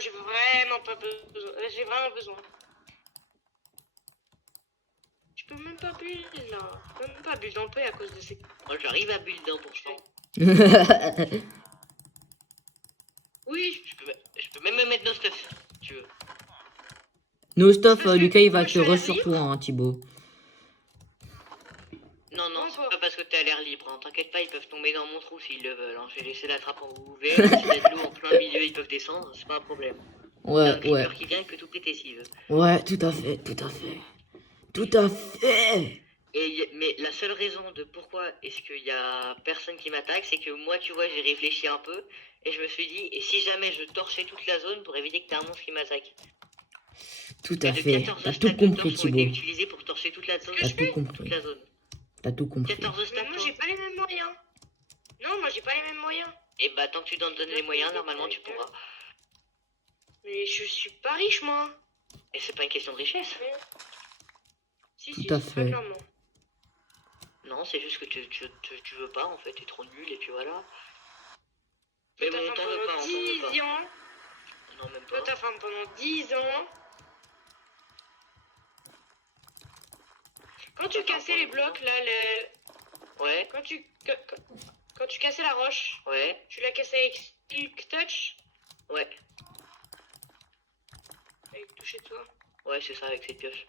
moi j'ai vraiment pas besoin. J'ai vraiment besoin. Je peux même pas build là. Je peux même pas build en paix à cause de ces. Moi j'arrive à build 1%. Oui, je peux même me mettre nos stuff, si tu veux. No stuff, Parce que Lucas il va moi, te je suis à rush l'air sur toi, hein, Thibaut. Non, Non, c'est pas. pas parce que t'es à l'air libre, hein. T'inquiète pas, ils peuvent tomber dans mon trou s'ils le veulent, hein. Je vais laisser la trappe en ouvert, s'il y a de l'eau en plein milieu, ils peuvent descendre, c'est pas un problème. T'as Ouais, un ouais. creeper qui vient, il peut tout péter s'il veut. Ouais, tout à fait, tout à fait. Tout à fait. Mais la seule raison de pourquoi est-ce qu'il y a personne qui m'attaque, c'est que moi, tu vois, j'ai réfléchi un peu, et je me suis dit, et si jamais je torchais toute la zone pour éviter que t'aies un monstre qui m'attaque. Tout Près à de fait. 14 T'as tout stacks de compris, torches ont été Thibaut. utilisés pour torcher toute la zone. T'as tout Toute compris. la zone. T'as tout compris. 14 Mais stacks, moi toi. j'ai pas les mêmes moyens. Non, moi j'ai pas les mêmes moyens. Et bah, tant que tu t'en donnes les moyens, normalement, tu pourras. Mais je suis pas riche moi. Et c'est pas une question de richesse. Si, Tout si, à très fait. clairement. Non, c'est juste que tu veux pas, en fait, t'es trop nul, et puis voilà. Toi, Mais t'as bon, faim t'en veux pas, pendant on t'en 10 veut pas. ans. Non, même Toi, pas. t'as faim pendant 10 ans. Quand tu cassais les blocs là, Ouais, quand tu cassais la roche, ouais, tu la cassais avec Click Touch, ouais. avec toucher toi. Ouais, c'est ça, avec cette pioche.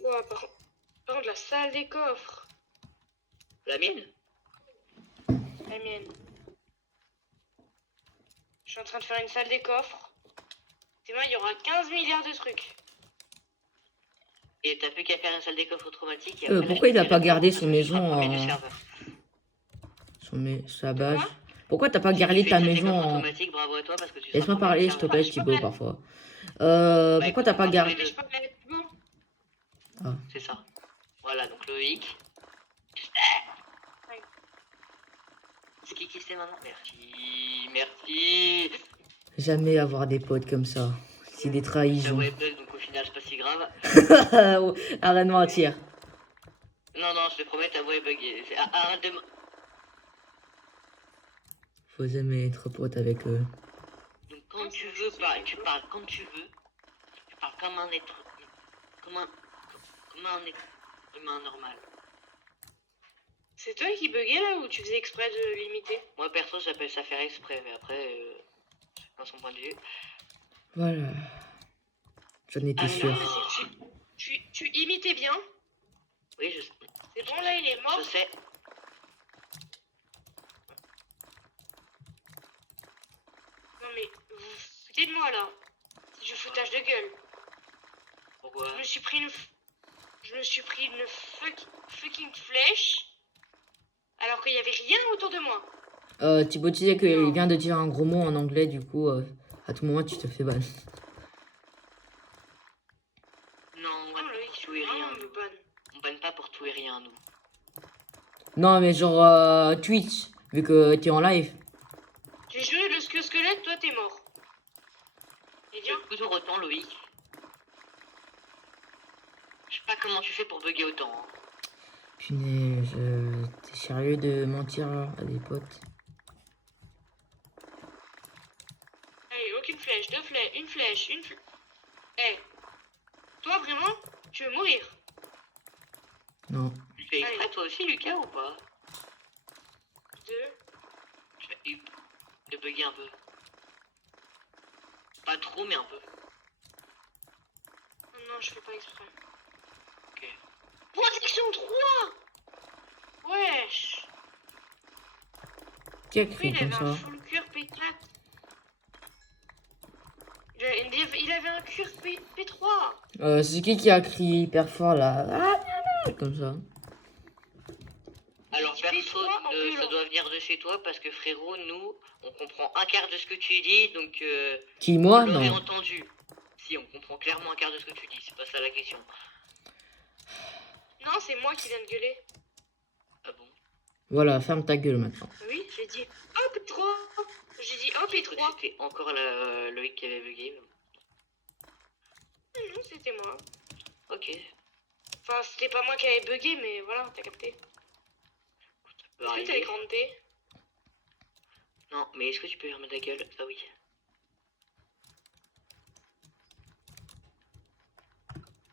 Ouah, par contre, la salle des coffres. La mienne? La mienne. Je suis en train de faire une salle des coffres. C'est moi, il y aura 15 milliards de trucs. Et t'as plus qu'à faire une salle des coffres automatique. Et Pourquoi il a pas gardé son son maison sa base? Quoi? Pourquoi t'as pas Si tu gardé fais ta une salle des maison coffres en... automatique, bravo à toi, parce que tu seras Laisse-moi premier du parler, s'il te serveur. plaît, je Thibaut, parlais. parfois. Bah, Pourquoi écoute, t'as pas on va parler gardé... de- Je parlais avec Thibaut. Ah. C'est ça. Voilà, donc Loïc. C'est qui c'est maintenant? Merci, merci. Jamais avoir des potes comme ça. C'est des Ça trahisons. ouais bug, donc au final, c'est pas si grave. Arrête de mentir. Non, non, je te promets, ta voix est buggée. Arrête de... Faut jamais être pote avec eux. Donc quand tu veux, tu parles quand tu veux. Tu parles comme un être... Comme un être humain normal. C'est toi qui buguais là ou tu faisais exprès de limiter? Moi, perso, j'appelle ça faire exprès, mais après, dans son point de vue. Voilà. J'en étais sûr. Mais tu imitais bien. Oui, je sais. C'est bon là, il est mort. Je sais. Non mais vous foutez de moi là. C'est du foutage de gueule. Pourquoi? Je me suis pris une fucking flèche. Alors qu'il y avait rien autour de moi. Thibaut disait qu'il vient de dire un gros mot en anglais, du coup, à tout moment, tu te fais ban. Non, on Non, banne Loïc, pour tu tout et rien, me nous. bonne. On banne pas pour tout et rien, nous. Non, mais genre Twitch, vu que t'es en live. J'ai joué le squelette, toi t'es mort. Et bien. Toujours autant, Loïc. Je sais pas comment tu fais pour bugger autant. Hein. Punaise, t'es sérieux de mentir à des potes? Allez, aucune flèche, deux flèches, une flèche, Eh, toi vraiment, tu veux mourir? Non. Tu fais exprès toi aussi, Lucas, ou pas? Deux. Tu fais de bugger un peu. Pas trop, mais un peu. Non, je fais pas exprès. Ok. Protection 3. Wesh. Qui a Oui, créé il comme avait un ça? full cure P4. Il avait un cure P3. C'est qui a crié hyper fort là? Ah, comme ça. Alors perso, ça doit venir de chez toi parce que frérot, nous, on comprend un quart de ce que tu dis, donc Qui, moi? on l'aurait Non. entendu. Si, on comprend clairement un quart de ce que tu dis, c'est pas ça la question. Non, c'est moi qui viens de gueuler. Ah bon? Voilà, ferme ta gueule maintenant. Oui, j'ai dit hop P3. J'ai dit hop J'ai cru que P3. c'était encore Loïc qui avait bugué. Non, c'était moi. Ok. Enfin, c'était pas moi qui avais bugué, mais voilà, t'as capté. Ça peut Est-ce que t'as arriver. écran de thé? Non, mais est-ce que tu peux fermer ta gueule? Ah oui.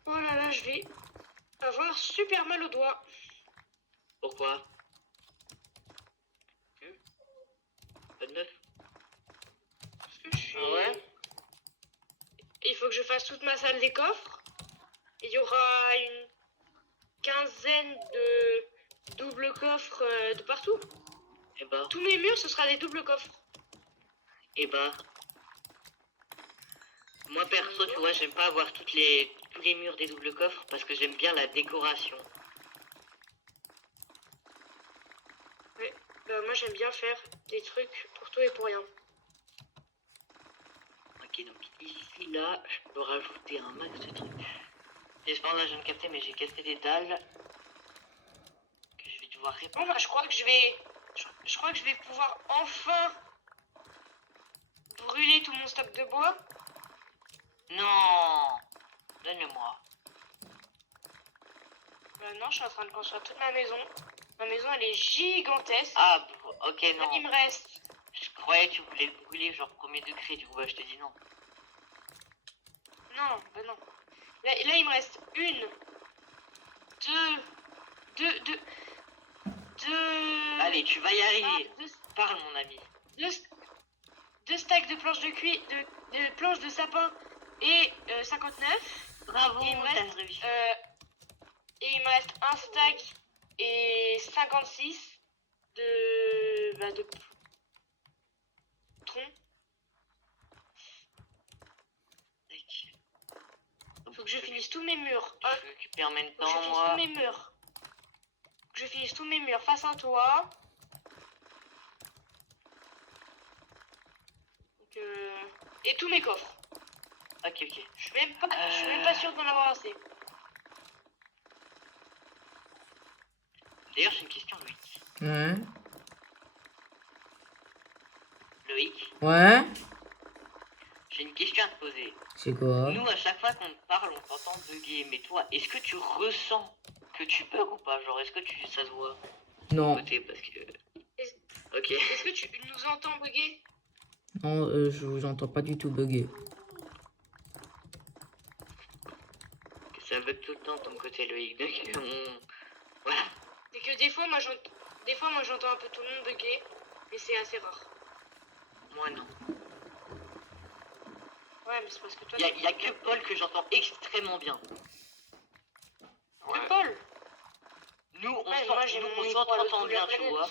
Oh là là, je vais avoir super mal au doigt. Pourquoi? Pas de neuf? Parce que je suis... Ah ouais? Il faut que je fasse toute ma salle des coffres. Il y aura une quinzaine de doubles coffres de partout. Eh bah, Tous mes murs, ce sera des doubles coffres. eh bah. Moi perso, tu vois, j'aime pas avoir tous les murs des doubles coffres parce que j'aime bien la décoration. Moi, j'aime bien faire des trucs pour tout et pour rien. Ok, donc ici, là, je peux rajouter un max de trucs. J'espère là, je viens de capter, mais j'ai cassé des dalles que je vais devoir Bon, réparer. bah, je crois que je vais... Je crois que je vais pouvoir enfin brûler tout mon stock de bois. Non! Donne-le-moi. Non, je suis en train de construire toute ma maison. Ma maison, elle est gigantesque. Ah, ok, Là, non. il me reste... Je croyais que tu voulais le brûler, genre premier degré, du coup, bah, je te dis non. Non, bah non. Là, il me reste une, deux... Allez, tu vas y arriver. deux, Parle, mon ami. deux stacks de planches de cuir, de planches de sapin et 59. Bravo, Et il me t'as reste, réussi. et il me reste un stack et 56 de troncs. Faut que je finisse tous mes murs. Hop, Je récupère en même faut que je temps, finisse moi. tous mes murs. Faut que je finisse tous mes murs face à un toit. Donc, et tous mes coffres. Ok, ok. Je suis même pas sûre d'en avoir assez. D'ailleurs, j'ai une question, Loïc. Ouais. Loïc, Ouais. j'ai une question à te poser. C'est quoi? Nous, à chaque fois qu'on te parle, on t'entend bugger. Mais toi, est-ce que tu ressens que tu bugs ou pas? Genre, est-ce que ça se voit de ton Non. côté? Parce que... Ok. Est-ce que tu nous entends bugger? Non, je vous entends pas du tout bugger. Ça bug tout le temps de ton côté, Loïc. Donc, voilà. C'est que des fois, moi, j'entends un peu tout le monde bugger, mais c'est assez rare. Moi, non. Ouais, mais c'est parce que toi... Il y a que Paul que j'entends extrêmement bien. Que Paul? Nous, on Ouais, moi, j'ai mon micro à l'autre s'entend bout de la bien, tu planète. vois.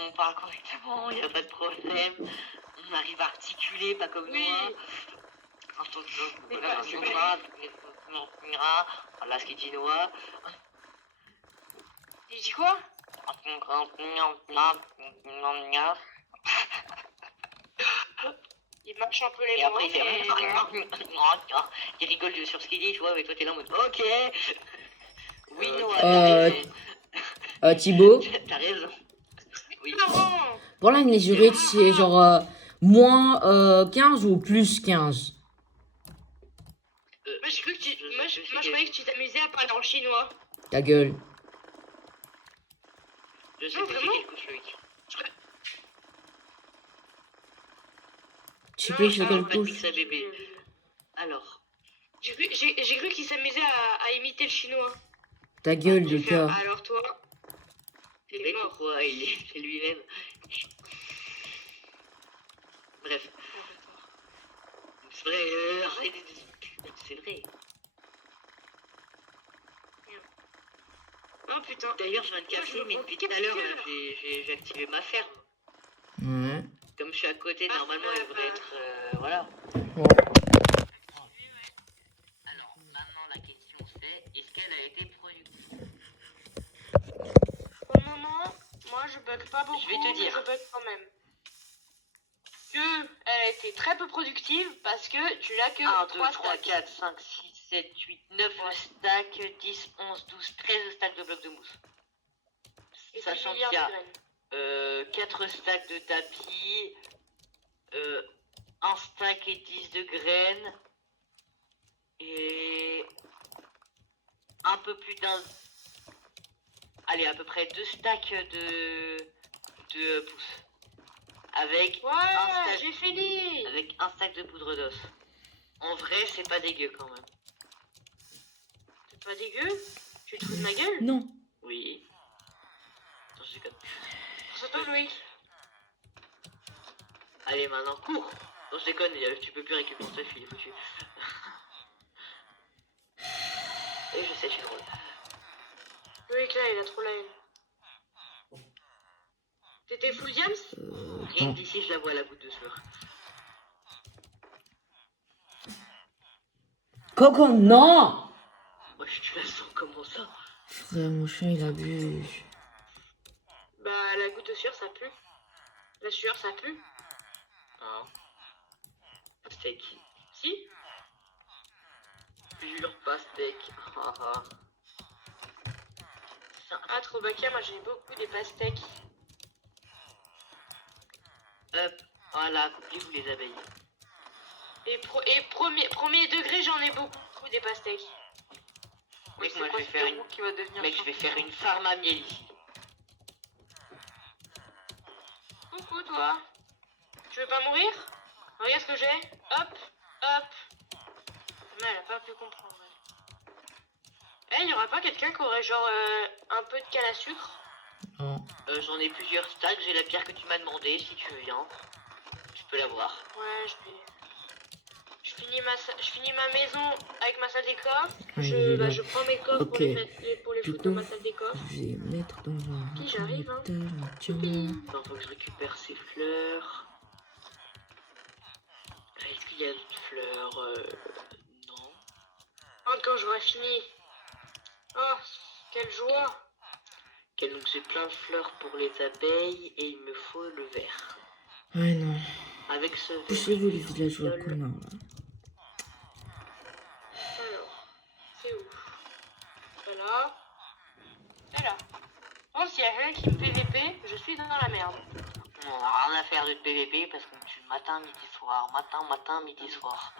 On parle correctement, il n'y a pas de problème. On arrive à articuler, pas comme Oui. nous. Mais pas- Voilà ce qu'il dit Noah. Il dit quoi? Il marche un peu les Et mots, après il fait mais voilà. il rigole sur ce qu'il dit, tu vois, mais toi t'es là en mode ok. Oui Noah, Thibaut, t'as raison. Oui. Marrant. pour la mesurer, c'est genre moins 15 ou plus 15? Moi, j'ai cru que je croyais que tu t'amusais à parler en chinois. Ta gueule. Je sais Non, que c'est vraiment? quelle couche Loïc. Tu Non, peux sur quelle Pas de couche? mix à bébé. Alors, J'ai cru qu'il s'amusait à imiter le chinois. Ta gueule, Je vais faire, Lucas. alors toi, c'est vrai pourquoi il est lui-même. Bref, c'est vrai, c'est vrai. oh putain. D'ailleurs, je viens de Moi, je capter, me mais prends depuis quelle tout à l'heure, gueule. j'ai activé ma ferme. Ouais. Comme je suis à côté, normalement, elle devrait être. Voilà. Bon. Alors, maintenant, la question c'est est-ce qu'elle a été productive? Pour le moment, moi, je bug pas beaucoup, Je vais te dire. mais je bug quand même. Que elle a été très peu productive parce que tu l'as que 1, 2, 3 3, stacks. 4, 5, 6, 7, 8, 9 stacks, 10, 11, 12, 13 stacks de blocs de mousse. Et Sachant puis, il y a qu'il y a des graines. 4 stacks de tapis, 1 stack et 10 de graines, et un peu plus d'un... Allez, à peu près 2 stacks de pousses. avec Ouais, j'ai fini. avec un sac de poudre d'os. En vrai, c'est pas dégueu quand même. C'est pas dégueu? Tu te fous de ma gueule? Non. Oui. Attends, je déconne. C'est toi, Loïc. Allez, maintenant, cours. Non, je déconne, tu peux plus récupérer ton stuff, il est foutu. Et je sais, je suis drôle. Loïc, là, il a trop la haine. T'étais full diams? Rien Non. que d'ici, je la vois à la goutte de sueur. Coco, non! Moi, je la sens comment ça? Frère, mon chien, il abuse. Bah, la goutte de sueur, ça pue. La sueur, ça pue. Hein? Steak. Si? Jure pas steak. Haha. Ah, Trobakia, moi, j'ai beaucoup des pastèques. Hop. Voilà, couplez-vous les abeilles. Et premier degré, j'en ai beaucoup des pastèques. Oui, Mec, moi, c'est quoi je vais ce faire verrou qui va devenir Mec, je vais faire une farm à miel ici. Coucou, toi. Tu veux pas mourir? Regarde ce que j'ai. Hop, hop. Mais elle a pas pu comprendre. Eh, il y aura pas quelqu'un qui aurait genre un peu de canne à sucre? Non. J'en ai plusieurs stacks, j'ai la pierre que tu m'as demandé, si tu veux bien. Tu peux l'avoir. Ouais, je finis ma maison avec ma salle des coffres. Ah, il est là. Je prends mes coffres pour Ok. les Du foutre dans coup, ma salle des coffres. je vais mettre dans un Qui j'arrive, hein. étage un diamant. Attends, faut que je récupère ces fleurs. Est-ce qu'il y a d'autres fleurs? Non. Quand j'aurai fini. Oh, quelle joie. Ok, donc j'ai plein de fleurs pour les abeilles et il me faut le verre. Ouais, non. Avec ce verre. Poussez-vous les villageois connards, là. Alors, c'est où? Voilà. Et là. Bon, s'il y a rien qui me PVP, je suis dans la merde. On a rien à faire de PVP parce qu'on tue matin, midi, soir. Matin, midi, soir.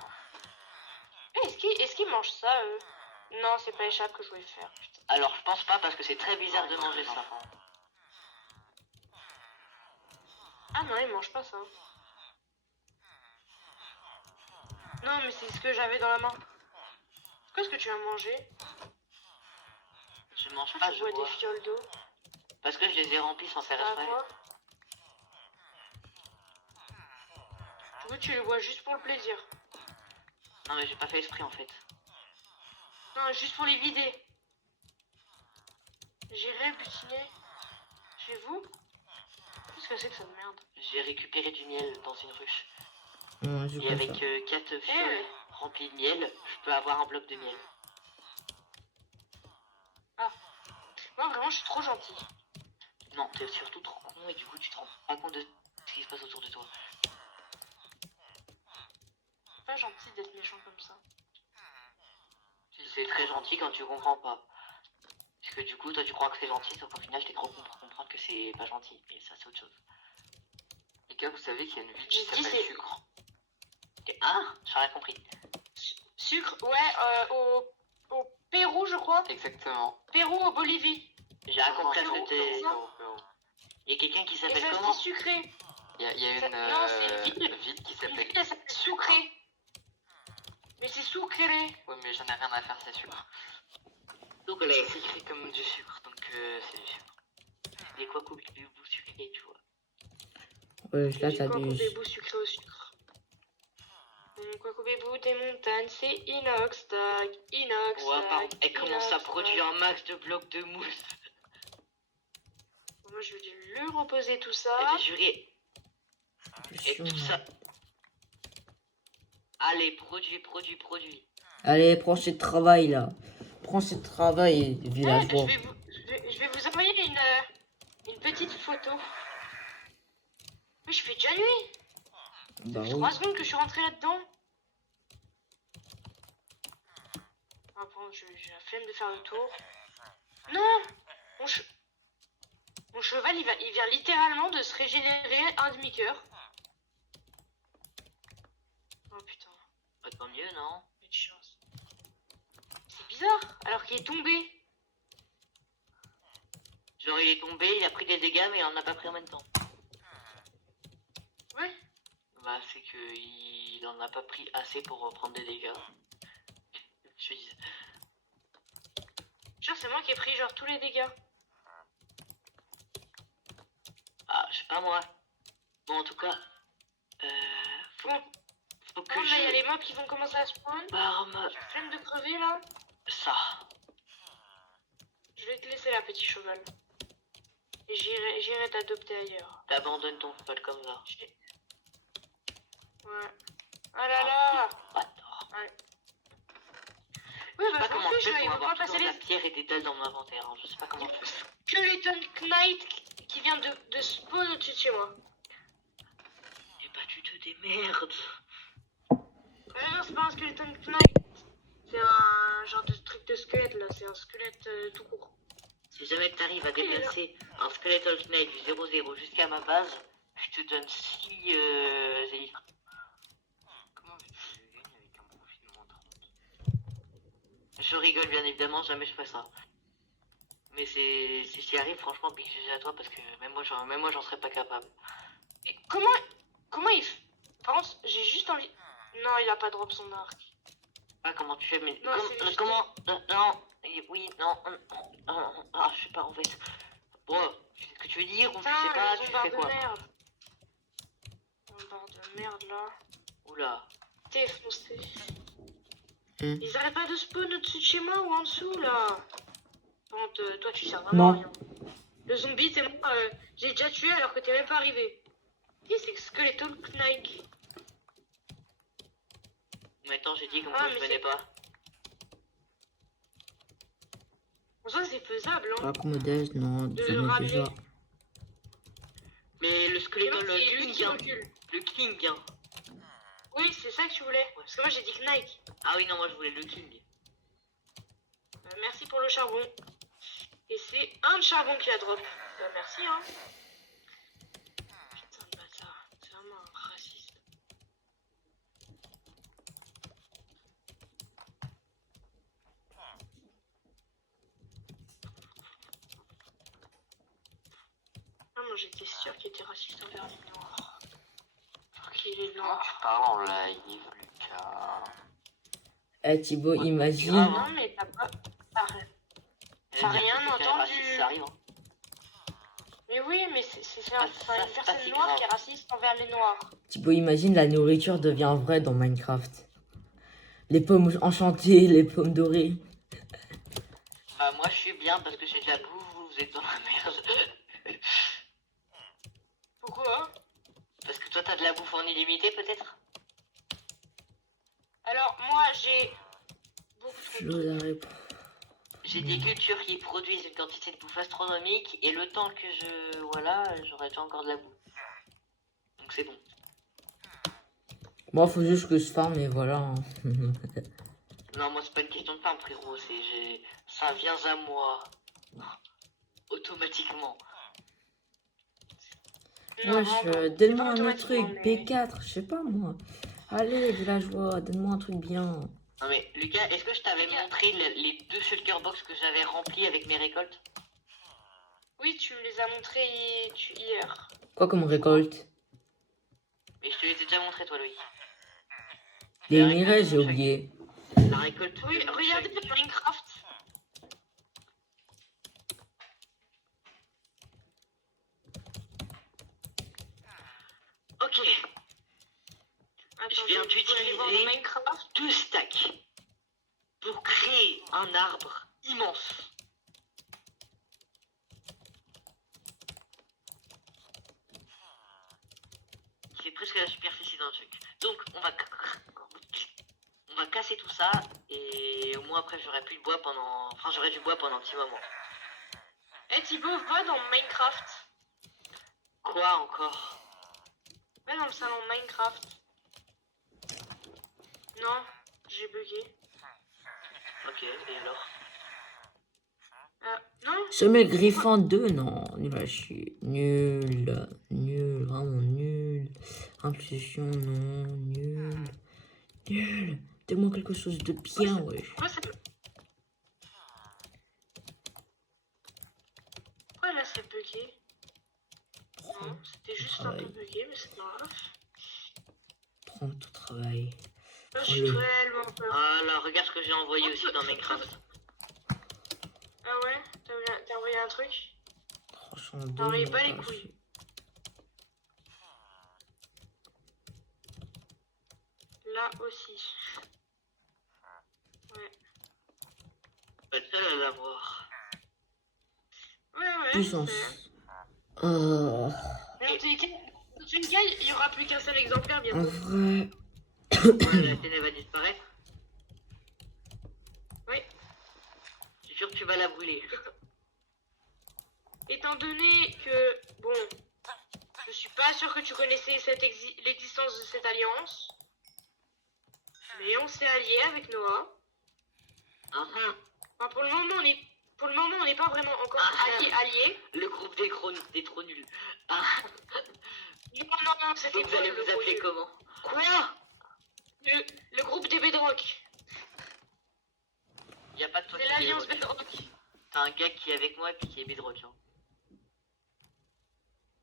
Eh, est-ce qu'ils mangent ça, eux? Non, c'est pas échappe que je voulais faire. Putain. Alors, je pense pas parce que c'est très bizarre de manger ça. Ah non, ils mangent pas ça. Non, mais c'est ce que j'avais dans la main. Qu'est-ce que tu as mangé? Je mange Ah, pas, tu je bois bois. des fioles d'eau. Parce que je les ai remplis sans faire Ça va exprès. quoi? Du coup, tu les bois juste pour le plaisir. Non, mais j'ai pas fait exprès en fait. Non, juste pour les vider. J'irai butiner chez vous. Qu'est-ce que c'est que cette merde? J'ai récupéré du miel dans une ruche. Non, je Et pas avec ça. 4 fioles remplies de miel, je peux avoir un bloc de miel. Moi, vraiment, je suis trop gentille. Non, t'es surtout trop con et du coup tu te rends pas compte de ce qui se passe autour de toi. C'est pas gentil d'être méchant comme ça. C'est très gentil quand tu comprends pas. Parce que du coup, toi tu crois que c'est gentil, sauf qu'au final, t'es trop con pour comprendre que c'est pas gentil. Et ça, c'est autre chose. Les gars, vous savez qu'il y a une ville qui J'ai dit, s'appelle c'est- Sucre. Ah, j'ai rien compris. Sucre, ouais, au Pérou, je crois. Exactement. Pérou, au Bolivie. J'ai rien compris à ce Pérou, que t'es. c'est ça. Il y a quelqu'un qui Et s'appelle ça se comment? dit sucré. Il y a une Non, c'est une ville. ville qui Une s'appelle ville, elle s'appelle Sucre. sucré. Mais c'est sucré. Ouais, mais j'en ai rien à faire, c'est sucre. Donc là, c'est écrit comme du sucre, donc c'est du sucre. Et quoi qu'au bout sucré, tu vois. Ouais, là, Du quoi t'abuses. bébou sucré au sucre. Quoi bébou des montagnes, c'est inox, tac, inox, Ouais, pardon. tac, Elle commence à inox, produire tac. un max de blocs de mousse. Moi, je vais le reposer tout ça. Et juré. Et tout ça. Allez, produit. Allez, prends ce travail, là. Prends ce travail, Eh, villageois. je vais vous envoyer une petite photo. Mais je fais déjà nuit. Bah Ça fait oui. 3 secondes que je suis rentrée là-dedans. Ah bon, j'ai la flemme de faire le tour. Non, mon cheval, il vient littéralement de se régénérer un demi-cœur. Oh putain, Pas tant mieux, non? quelle chance. C'est bizarre, alors qu'il est tombé. Genre, il est tombé, il a pris des dégâts, mais il en a pas pris en même temps. Bah, c'est que il en a pas pris assez pour reprendre des dégâts. Je dis. Genre, c'est moi qui ai pris genre tous les dégâts. Ah, je sais pas moi. Bon, en tout cas, faut, Bon, faut que là, il y a je. les mobs qui vont commencer à spawn. Barme J'ai flemme de crever là. ça. Je vais te laisser là, petit cheval. Et j'irai t'adopter ailleurs. T'abandonnes ton spot comme ça. Ouais. Ah là là. Bâtard. Ouais. Je Oui, sais bah pas je m'en comment fiche, tu fais ils pour vont avoir pas passer toujours de la les pierre et des dalles dans mon inventaire. Hein. Je sais pas comment tu fais. Skeleton Knight qui vient de spawn au-dessus de chez moi. Eh bah, tu te démerdes. Non, c'est pas un Skeleton Knight. C'est un genre de truc de squelette là. C'est un squelette tout court. Si jamais t'arrives à déplacer un Skeletal Snake du 0-0 jusqu'à ma base, je te donne 6 élytres. Comment veux-tu que je gagne avec un profil de moins 30? Je rigole bien évidemment, jamais je ferai ça. Mais c'est si j'y arrive, franchement, big GG à toi parce que même moi j'en serais pas capable. Mais comment il fait? Par contre, j'ai juste envie. Non, il a pas drop son arc. Ah, comment tu fais, mais Non, c'est juste- comment non, oui, non, ah, je sais pas, en fait. Bon, tu sais ce que tu veux dire ou tu Putain, sais pas, le tu zombard fais de quoi? merde. Zombard de merde là. Oula. T'es foncé. Hein? Ils arrêtent pas de spawn au-dessus de chez moi ou en dessous là. Par contre, toi tu sers vraiment à Non. rien. Le zombie, c'est moi, j'ai déjà tué alors que t'es même pas arrivé. Qui c'est que Skeletal Knight? Maintenant j'ai dit comme Ah, quoi mais je venais c'est- pas. En soi, c'est faisable, hein. Accommodage, non, De j'en ai ramener. déjà. Mais le C'est Skeletal lui King, qui hein. recule. Le King, hein. Oui, c'est ça que tu voulais. Parce que moi j'ai dit Knight. Ah oui, non, moi je voulais le King. Merci pour le charbon. Et c'est un charbon qui a drop. Merci, hein. Putain de bâtard. C'est vraiment un raciste. Ah, moi j'étais sûr qu'il était raciste envers les noirs. Alors qu'il est Comment noir. tu parles en live, Lucas? Eh Thibaut, Ouais, imagine. grave, Non, mais t'as pas. T'as rien C'est entendu. raciste, ça arrive. Hein. Mais oui, mais c'est Ah, une ça, c'est pas personne si noire grave. qui est raciste envers les noirs. Thibaut, imagine la nourriture devient vraie dans Minecraft. Les pommes enchantées, les pommes dorées. Bah, moi je suis bien parce que j'ai de la bouffe, vous êtes dans la merde. Pourquoi? Parce que toi t'as de la bouffe en illimité peut-être? Alors, moi j'ai beaucoup trop de Je la réponds. J'ai des cultures qui produisent une quantité de bouffe astronomique et le temps que je... Voilà, j'aurai déjà encore de la bouffe. Donc c'est bon. Moi, faut juste que je farme et voilà. Hein. Non, moi c'est pas une question de farm frérot, c'est... Ça vient à moi. Automatiquement. Non, Wesh, vraiment pas. donne-moi C'est pas un autre truc. automatiquement, mais- P4, je sais pas moi. Allez, villageois, donne-moi un truc bien. Non mais Lucas, est-ce que je t'avais montré les 2 shulker box que j'avais remplis avec mes récoltes? Oui, tu me les as montrés hier. Quoi comme récolte? Mais je te les ai déjà montré toi Loïc. Les La minerais, récolte j'ai de oublié. La récolte Oui, de regardez Chug. Minecraft. Ok, Attends, Je viens je peux aller voir d'utiliser- Minecraft. 2 stacks pour créer un arbre immense. C'est presque la superficie d'un truc. Donc on va casser tout ça et au moins après j'aurai plus de bois pendant... Enfin j'aurai du bois pendant un petit moment. Eh Thibaut, va dans Minecraft. Quoi encore? Va dans le salon Minecraft. Non, j'ai bugué. Ah. Ok, et alors? Non, Sommet griffant 2, non, nul à chier. Nul, nul, vraiment nul. Impulsion, non, nul. Nul. Donne-moi quelque chose de bien, wesh. pourquoi ça... Pourquoi là c'est bugué? Non, c'était juste un peu bugué, mais c'est pas grave. Prends ton travail. Je suis Prends-le. tellement peur. Voilà, regarde ce que j'ai envoyé aussi dans Minecraft. Ah ouais? T'as envoyé un truc? Franchement, T'en riez pas les dommage. couilles. Là aussi. Ouais. Pas le seul à l'avoir. Ouais, Puissance. c'est- Oh, Mais en tous les cas, quand tu me gagnes, il y aura plus qu'un seul exemplaire en bientôt. vrai. Ouais, la scène elle va disparaître. Oui. Je suis sûr que tu vas la brûler. Étant donné que, bon, je suis pas sûr que tu connaissais l'existence de cette alliance, mais on s'est allié avec Noah. Enfin, Enfin, pour le moment, on n'est pas vraiment encore alliés. le groupe des trop nuls. Ah, Non, c'était donc vous quoi allez le vous appeler gros comment? Quoi? le groupe des Bedrock. Y a pas de toi C'est qui est l'alliance Bedrock. Bedrock. T'as un gars qui est avec moi et puis qui est Bedrock. Hein.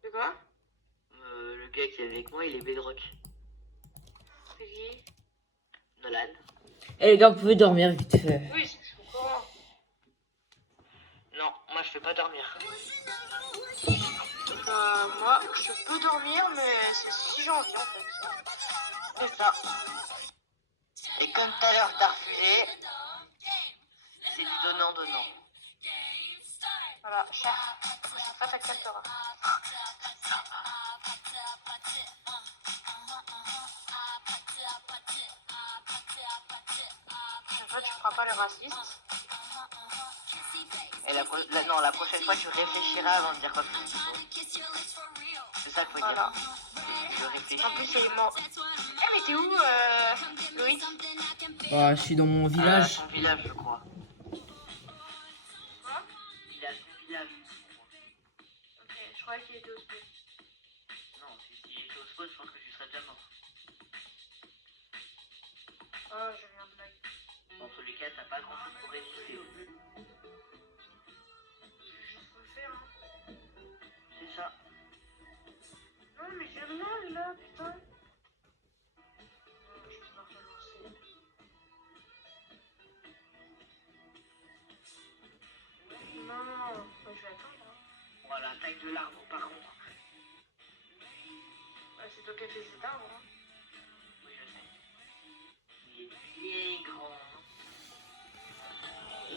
De quoi? Le gars qui est avec moi, il est Bedrock. C'est qui? Nolan. Et les gars, vous pouvez dormir vite fait. Oui, je suis au courant. Non, moi je fais pas dormir. Moi, je peux dormir, mais c'est si j'ai envie en fait. C'est ça. Et comme tout à l'heure t'as refusé, c'est du donnant-donnant. Voilà, cher. Ça t'acceptera. En fait, tu feras pas le raciste. Et la prochaine fois tu réfléchiras avant de dire quoi que ce soit. C'est ça qu'il faut Voilà. dire. Je réfléchis. En plus, c'est moi. Eh, mais t'es où, Loïc? Ah, je suis dans mon À village. son village, je crois. Hein? Il est à son village. Ok, je croyais qu'il était au spawn. Non, si il était au spawn, je pense que tu serais déjà mort. Oh, je viens de blague. Dans tous les cas, t'as pas grand chose pour résister. Faut le faire, hein. C'est ça. Non, mais j'ai mal là, putain. Non, je peux pas relancer. Non, je vais attendre. Hein. Voilà, taille de l'arbre par contre. Ouais, c'est toi qui as fait cet arbre. Hein. Oui, je sais. Il est bien grand.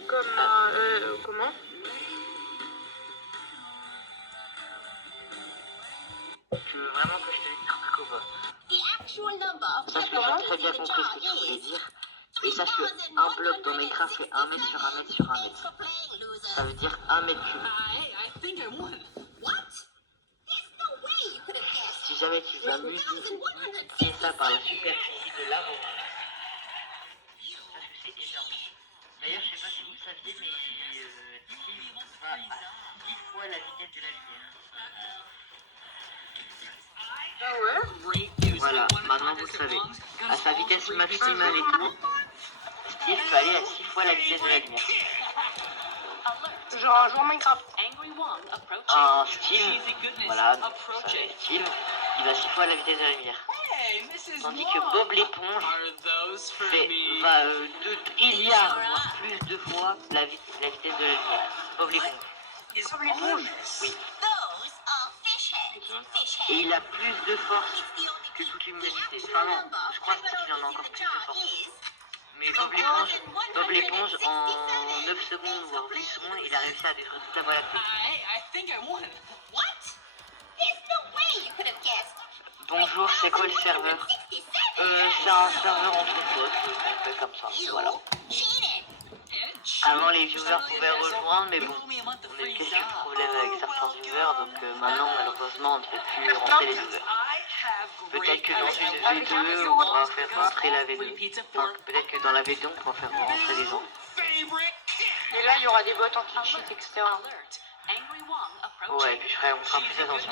Comment? Tu veux vraiment que je te dise un truc ou pas? Sache que j'ai très bien compris ce que tu voulais dire. Et sache que un bloc dans Minecraft fait 1 mètre sur 1 mètre sur 1 mètre. Ça veut dire 1 mètre cube. Si jamais tu vas multiplier ça par la superficie de l'arbre, sache que c'est énorme. D'ailleurs, je sais pas si vous saviez, mais Steve va à 10 fois la vitesse de la lumière. Ah ouais? Voilà, maintenant vous le savez. À sa vitesse maximale et tout, Steve peut aller à 6 fois la vitesse de la lumière. Genre un joueur Minecraft. Un Steve, voilà, donc ça, Steve, il va 6 fois la vitesse de la lumière. Tandis que Bob l'éponge va 2 trilliards, voire plus de fois la vitesse de la lumière. Bob l'éponge. Comme l'éponge. Oui. Et il a plus de force que toute l'humanité. Enfin non, je crois qu'il en a encore plus de force. Mais Bob l'éponge, en 9 secondes, voire 10 secondes, il a réussi à détruire toute la Voie lactée. Bonjour, c'est quoi le serveur? C'est un serveur entre potes, on fait comme ça, voilà. Avant, les viewers pouvaient rejoindre, mais bon, on a eu quelques problèmes avec certains viewers, donc maintenant, malheureusement, on ne fait plus rentrer les viewers. Peut-être que dans une V2, on pourra faire rentrer la V2. Enfin, peut-être que dans la V2, on pourra faire rentrer les gens. Et là, il y aura des bots anti-cheat, etc. Ouais, et puis on fera plus attention.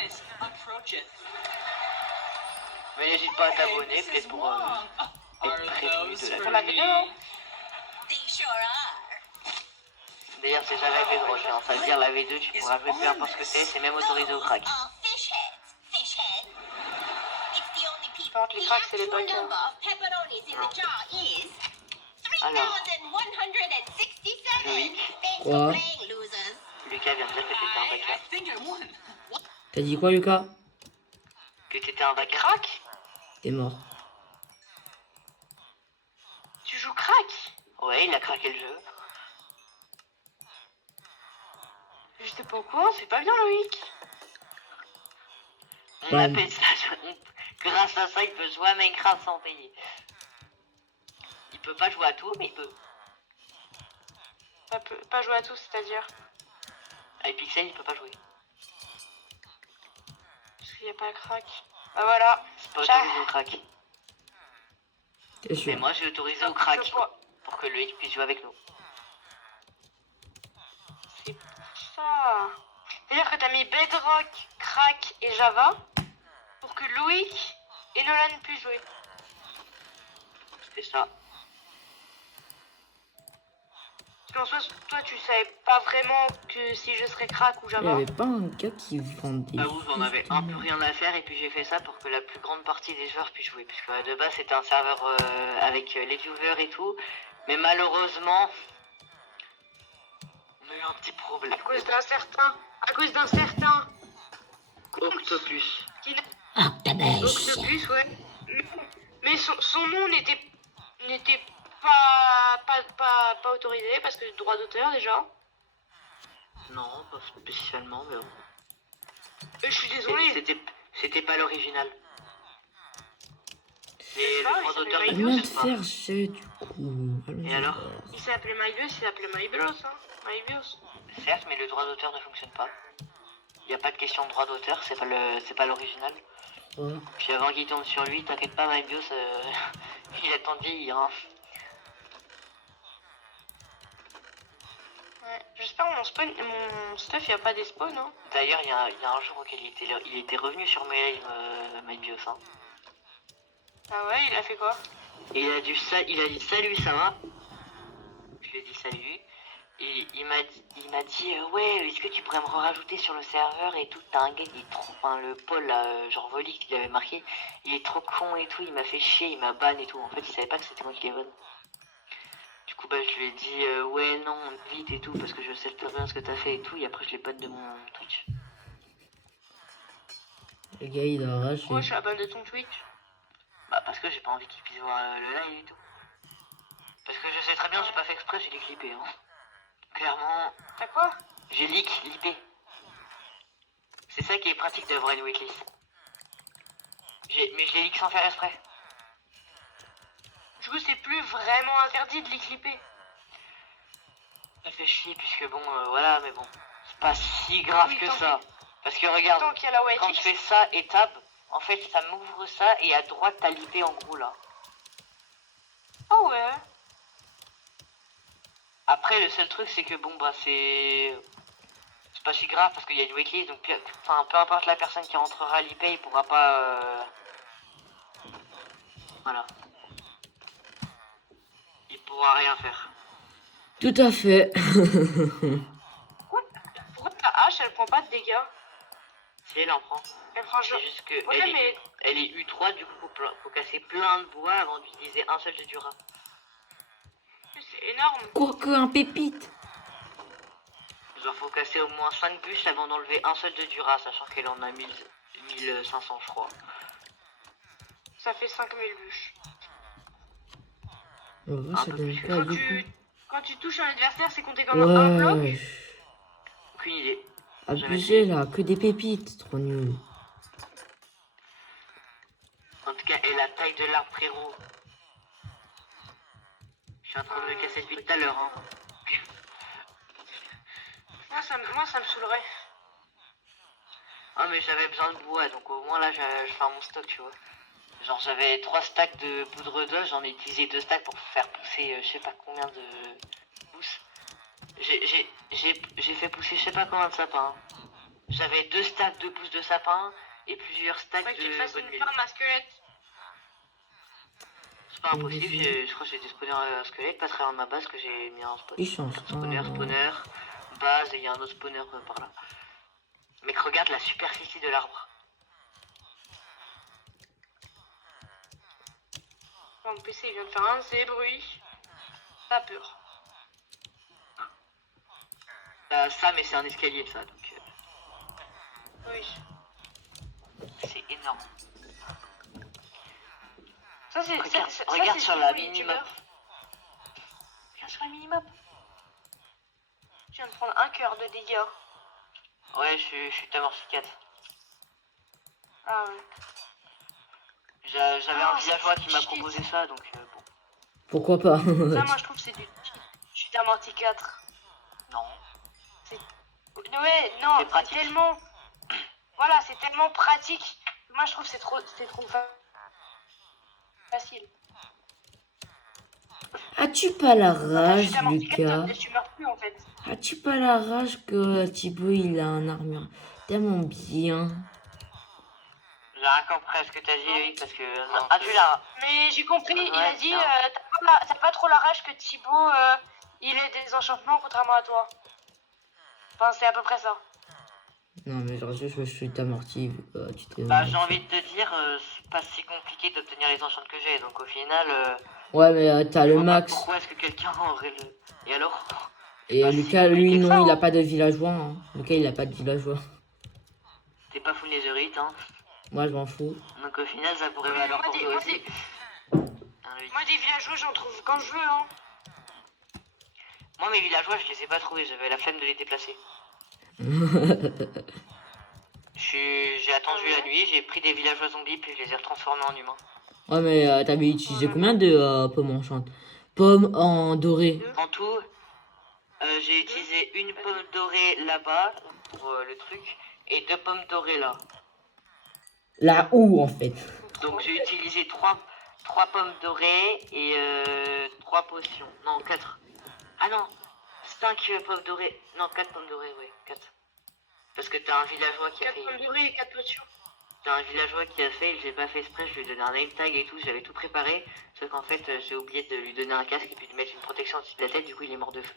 Mais n'hésite pas à t'abonner, peut-être pour être prévenu de Pour la la vidéo. vidéo. D'ailleurs, c'est jamais Bedrock, hein. Ça veut dire la V2, tu pourras jouer peu importe ce que c'est même autorisé au crack. Par contre, les cracks, c'est les actual paquets. number of pepperonis in the jar is Alors. 3,167. Loïc. Thanks Quoi? for playing, losers. Lucas vient de dire que t'étais un I bâtard. think I won. T'as dit quoi, Lucas? Que t'étais un Des bâtard. cracks? T'es mort. Tu joues crack? Ouais, il a craqué le jeu. J'étais pas au courant, c'est pas bien, Loïc. On Bam. appelle ça. Grâce à ça, il peut jouer à Minecraft sans payer. Il peut pas jouer à tout, mais il peut. Pas jouer à tout, c'est-à-dire. Avec Pixel, il peut pas jouer. Parce qu'il n'y a pas de crack. Bah voilà. C'est pas Ciao. autorisé au crack. T'es Mais sûr? moi, j'ai autorisé au crack Je vois. pour que Loïc puisse jouer avec nous. C'est ça. C'est-à-dire que t'as mis Bedrock, Crack et Java pour que Loïc et Nolan puissent jouer. C'est ça. Parce qu'en soi, toi, tu savais pas vraiment que si je serais Crack ou Il y Java. avait pas un gars qui vendait. Ah oui, j'en avais un peu rien à faire et puis j'ai fait ça pour que la plus grande partie des joueurs puissent jouer. Parce que de base, c'était un serveur avec les viewers et tout. Mais malheureusement, on a eu un petit problème. À cause d'un certain Octopus. qui n'a- Octopus. Octopus, ouais. Mais son nom n'était pas autorisé parce que droit d'auteur déjà. Non, pas spécialement, mais bon. Je suis désolée. C'était pas l'original. C'est Le pas, droit il d'auteur s'appelle ne Rien de fonctionne pas. faire jet du coup. Allons Et alors? voir. Il s'appelait MyBios, il s'appelait MyBios, hein. MyBios. Certes, mais le droit d'auteur ne fonctionne pas. Il n'y a pas de question de droit d'auteur, c'est pas l'original. Ouais. Puis avant qu'il tombe sur lui, t'inquiète pas, MyBios, il attend de vieillir. Hein. Ouais. J'espère que mon stuff, il n'y a pas des spawns, hein. D'ailleurs, il y a un jour auquel il était revenu sur mes lives, MyBios. Hein. Ah ouais, il a fait quoi? Et il a dit salut, ça va? Je lui ai dit salut. Et il m'a dit ouais, est-ce que tu pourrais me rajouter sur le serveur et tout? T'as un gars, il est trop. Enfin, le Paul, là, genre Voli, qui l'avait marqué, il est trop con et tout, il m'a fait chier, il m'a ban et tout. En fait, il savait pas que c'était moi qui l'ai ban. Du coup, bah, je lui ai dit ouais, non, vite et tout, parce que je sais très bien ce que t'as fait et tout. Et après, je l'ai ban de mon Twitch. Le gars il a arraché. Pourquoi je suis à bas de ton Twitch? Bah, parce que j'ai pas envie qu'il puisse voir le live et tout. Parce que je sais très bien, j'ai pas fait exprès, j'ai clippé. Hein. Clairement, T'as quoi? j'ai lippé. C'est ça qui est pratique d'avoir une waitlist. Mais je l'ai leak sans faire exprès. Du coup, c'est plus vraiment interdit de les clipper. Ça fait chier puisque bon, voilà, mais bon. C'est pas si grave Oui, que tant ça. Parce que regarde, Tant qu'il y a la quand je whitelist. fais ça et tab, en fait ça m'ouvre ça et à droite t'as lippé en gros là. Ah ouais. Après le seul truc c'est que bon bah c'est pas si grave parce qu'il y a une waitlist donc enfin peu importe la personne qui rentrera à l'IP il pourra pas voilà. Il pourra rien faire. Tout à fait. Pourquoi ta hache, elle prend pas de dégâts? Si elle en prend. Elle prend genre... C'est juste que Ouais, mais... elle est U3 du coup faut casser plein de bois avant d'utiliser un seul de Dura. C'est énorme. Quoique un pépite. Genre faut casser au moins 5 bûches avant d'enlever un seul de Dura, sachant qu'elle en a 1500 je crois. Ça fait 5000 bûches. On va voir, Un ça peu donne plus. quoi du coup? Quand tu touches un adversaire, c'est compté comme un bloc. Ouais. Aucune idée. Abusé là, que des pépites, trop nul. En tout cas, et la taille de l'arbre frérot. Je suis en train de me casser depuis tout à l'heure. Hein. Moi, ça me saoulerait. Ah mais j'avais besoin de bois, donc au moins là je fais mon stock, tu vois. Genre j'avais 3 stacks de poudre d'os, j'en ai utilisé 2 stacks pour faire pousser je sais pas combien de pousses. J'ai fait pousser je sais pas combien de sapins. J'avais 2 stacks de pousses de sapin et plusieurs stacks Faudrait que tu te de fasses bonne une mille. farm à squelette. C'est pas impossible, je crois que j'ai des spawners à squelette, pas très loin de ma base que j'ai mis un spawn. Il change. Spawner, base et il y a un autre spawner par là. Mec regarde la superficie de l'arbre. Mon PC il vient de faire un ces bruits. Pas peur. Ça, mais c'est un escalier, ça, donc Oui. c'est énorme. Ça c'est Regarde, ça, regarde c'est sur si la vous, minimap. youtubeur. Regarde sur la minimap. Je viens de prendre un cœur de dégâts. Ouais, je suis Tamorcy 4. Ah ouais. J'avais un Ah, villageois c'est qui m'a cheat. proposé ça, donc bon. Pourquoi pas? Ça moi je trouve que c'est du cheat. Je suis Damorty 4. Non. Ouais, non, C'est c'est pratique. tellement. Voilà, c'est tellement pratique. Moi je trouve que c'est trop facile. As-tu pas la Quand je rage, suis Damorty 4, Lucas? tu meurs plus en fait. As-tu pas la rage que Thibaut il a un armure tellement bien? J'ai rien compris à ce que t'as dit, Loïc, parce que. Non, Ah, tu l'as. Mais j'ai compris, il Ouais, a dit bien. t'as pas trop la rage que Thibaut il ait des enchantements contrairement à toi. Enfin, c'est à peu près ça. Non, mais genre, je suis amorti. Tu t'es. Bah, j'ai envie de te dire, c'est pas si compliqué d'obtenir les enchants que j'ai, donc au final. Ouais, mais t'as je le vois pas max. pourquoi est-ce que quelqu'un aurait le. Et alors? Et pas si Lucas, lui, compliqué que non, ça, il a hein. pas de villageois. Hein. Lucas, il a pas de villageois. T'es pas full netherite, hein. Moi, je m'en fous. Donc au final, ça pourrait Oui, valoir moi, pour des- toi moi, aussi. des- Hein, Loïc. Moi des villageois j'en trouve quand je veux hein. Moi, mes villageois, je les ai pas trouvés, j'avais la flemme de les déplacer. J'ai attendu Ah ouais? la nuit, j'ai pris des villageois zombies, puis je les ai retransformés en humains. Ouais, mais t'avais utilisé Voilà. combien de pommes enchantes? Pommes en doré. Deux. En tout, j'ai utilisé une pomme dorée là-bas, pour le truc, et 2 pommes dorées là. Là où, en fait? Donc j'ai utilisé 3 pommes dorées et 3 potions. Non, 4. Ah non, 5 pommes dorées. Non, 4 pommes dorées, oui, 4. Parce que t'as un villageois qui a 4 fait... pommes dorées et 4 potions. T'as un villageois qui a fait, je l'ai pas fait exprès, je lui ai donné un name tag et tout, j'avais tout préparé. Sauf qu'en fait, j'ai oublié de lui donner un casque et puis de mettre une protection au-dessus de la tête, du coup il est mort de feu.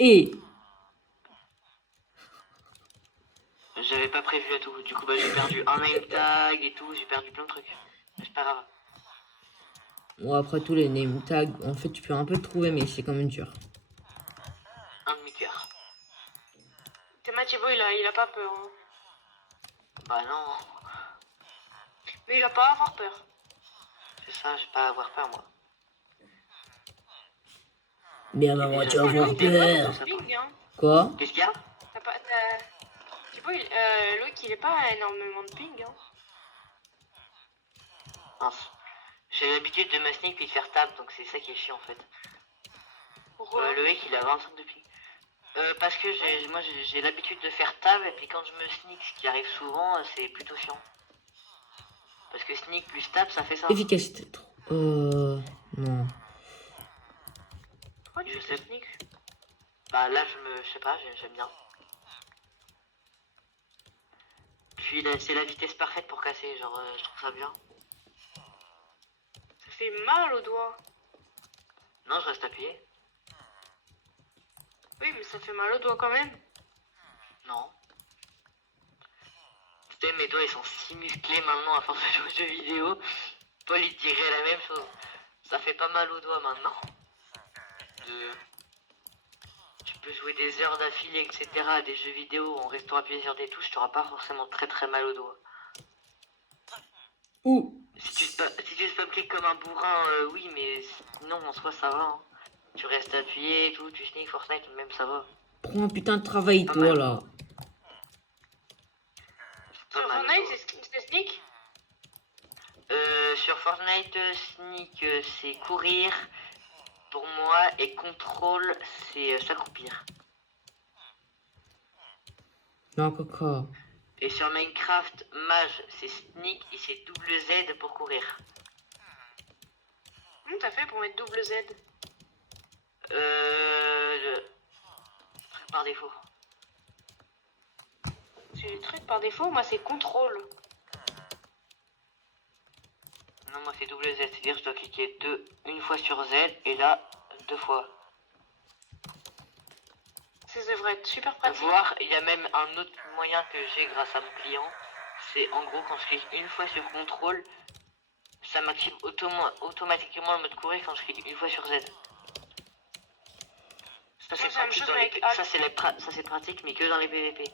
Et J'avais pas prévu à tout, du coup bah, j'ai perdu un name tag et tout, j'ai perdu plein de trucs. Mais c'est pas grave. bon, après tous les name tags, en fait, tu peux un peu le trouver, mais c'est quand même dur. Un demi-cœur. T'es Thibaut il a pas peur hein. Bah non, Mais il va pas avoir peur. c'est ça, j'ai pas à avoir peur moi. Mais maman, tu vas Déjà, avoir Loïc, il a pas peur. beaucoup de Ping hein. Quoi? Qu'est-ce qu'il y a? Thibaut Loïc il est pas énormément de ping hein. Mince. J'ai l'habitude de me sneak puis de faire table, donc c'est ça qui est chiant en fait. Pourquoi Le mec il a 25 de ping. Parce que j'ai l'habitude de faire table et puis quand je me sneak, ce qui arrive souvent, c'est plutôt chiant. Parce que sneak plus table, ça fait ça. Efficacité. Non. Pourquoi tu Je fais sais. sneak? Bah là, je sais pas, j'aime bien. Puis là, c'est la vitesse parfaite pour casser, genre je trouve ça bien. Ça fait mal au doigt. Non, je reste appuyé. Oui mais ça fait mal au doigt quand même. Non. Putain, mes doigts ils sont si musclés maintenant à force de jouer aux jeux vidéo. Paul il dirait la même chose. Ça fait pas mal aux doigts maintenant. Tu peux jouer des heures d'affilée, etc. à des jeux vidéo en restant appuyé sur des touches, t'auras pas forcément très mal aux doigts. Ouh. Si tu spam click comme un bourrin, oui, mais sinon en soi ça va. Hein. Tu restes appuyé et tout, tu sneak Fortnite, même ça va. Prends un putain de travail, Pas toi, mal. là. Pas Sur mal, Fortnite quoi. c'est sneak. Sur Fortnite, sneak c'est courir pour moi et contrôle c'est s'accroupir. Non, coco. Et sur Minecraft, mage c'est sneak et c'est double Z pour courir. Comment t'as fait pour mettre double Z? Par défaut. C'est des trucs par défaut, moi c'est contrôle. Non, moi c'est double Z, c'est-à-dire que je dois cliquer une fois sur Z et là 2 fois. Ça devrait être super pratique. Voir, il y a même un autre moyen que j'ai grâce à mon client. C'est en gros quand je clique une fois sur contrôle, ça m'active automatiquement le mode courir quand je clique une fois sur Z. Ça c'est Ça me pratique chauffe dans les avec ça c'est pratique mais que dans les PVP.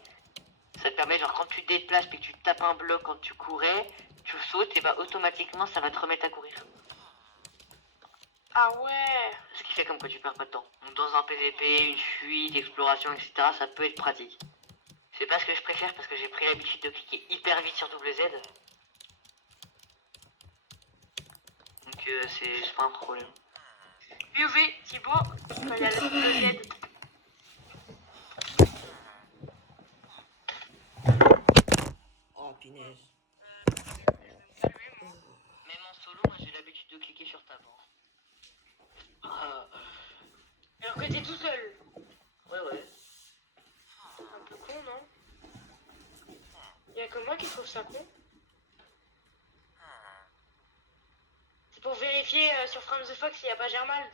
Ça te permet genre quand tu te déplaces puis que tu tapes un bloc quand tu courais, tu sautes et bah automatiquement ça va te remettre à courir. Ah ouais. Ce qui fait comme quoi tu perds pas de temps. Donc dans un PVP, une fuite, exploration, etc. ça peut être pratique. C'est pas ce que je préfère parce que j'ai pris l'habitude de cliquer hyper vite sur WZ. Donc c'est pas un problème. UV, Thibaut. Quand il y a le Z. Oh, punaise. Même en solo, moi j'ai l'habitude de cliquer sur tab. Alors que t'es tout seul. Ouais. Un peu con, non? Il y a que moi qui trouve ça con. C'est pour vérifier sur From the Fox s'il n'y a pas Germal.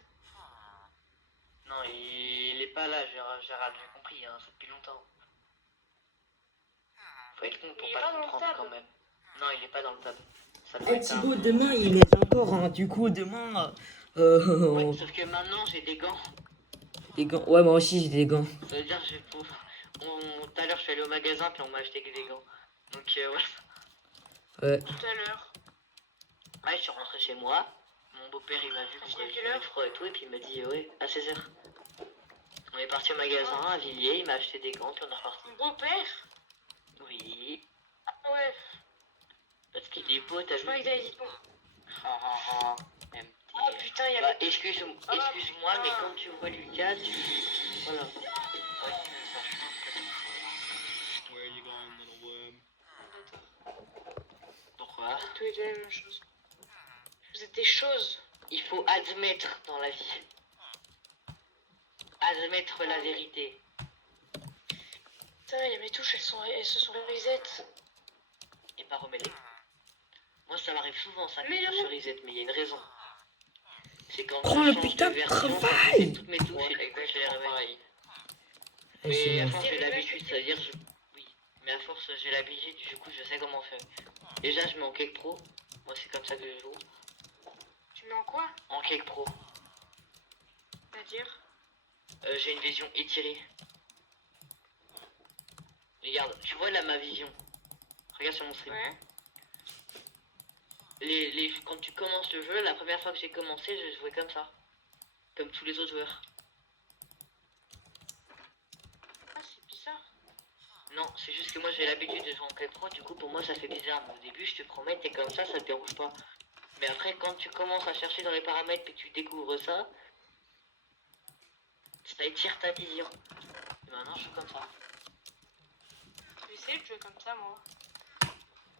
Non, il est pas là, Gérald, j'ai compris, hein, c'est depuis longtemps. Faut être con pour Il est pas pas le dans le comprendre tab. quand même. Non, il est pas dans le tab. Ça doit Eh être un... Thibaut, demain il est encore, hein. Du coup, demain. Ouais, sauf que maintenant j'ai des gants. Des gants. Ouais, moi aussi j'ai des gants. Ça veut dire que j'ai pour... Tout à l'heure je suis allé au magasin puis on m'a acheté que des gants. Donc ouais. Ouais. Tout à l'heure. Ouais, je suis rentré chez moi. Mon beau-père il m'a vu À qu'on quelle avait heure froid et tout et puis il m'a dit ouais, à 16h. On est parti au magasin à Villiers, il m'a acheté des gants puis on est reparti. Mon beau-père? Oui, Ah ouais. parce qu'il est beau, t'as Je vu? croyais que t'avais dit bon. Même Oh putain, il y bah, avait... excuse-moi, mais quand tu vois Lucas, tu... Voilà. Pourquoi? Tous les deux la même chose. Vous êtes des choses. Il faut admettre dans la vie. Admettre la vérité. Putain, il y a mes touches, elles se sont reset. Et pas remettre. Moi, ça m'arrive souvent, ça, Mais que non. sur reset, mais il y a une raison. C'est quand Prends je le change putain de de version, travail. ça reset toutes mes touches et du coup, je les remets. Eh, c'est Mais à bon. force, j'ai l'habitude, c'est-à-dire, oui. Mais à force, j'ai l'habitude, du coup, je sais comment faire. Déjà, je mets en Cake Pro. Moi, c'est comme ça que je joue. Tu mets en quoi? En Cake Pro. C'est-à-dire? J'ai une vision étirée. Regarde, tu vois là ma vision. Regarde sur mon stream. Ouais. Quand tu commences le jeu, la première fois que j'ai commencé, je jouais comme ça. Comme tous les autres joueurs. Ah, c'est bizarre. Non, c'est juste que moi j'ai l'habitude de jouer en Cake Pro, du coup pour moi ça fait bizarre. Mais au début, je te promets, t'es comme ça te dérange pas. Mais après, quand tu commences à chercher dans les paramètres et que tu découvres ça, ça étire ta vision. Et maintenant, je joue comme ça. Je vais essayer de jouer comme ça, moi.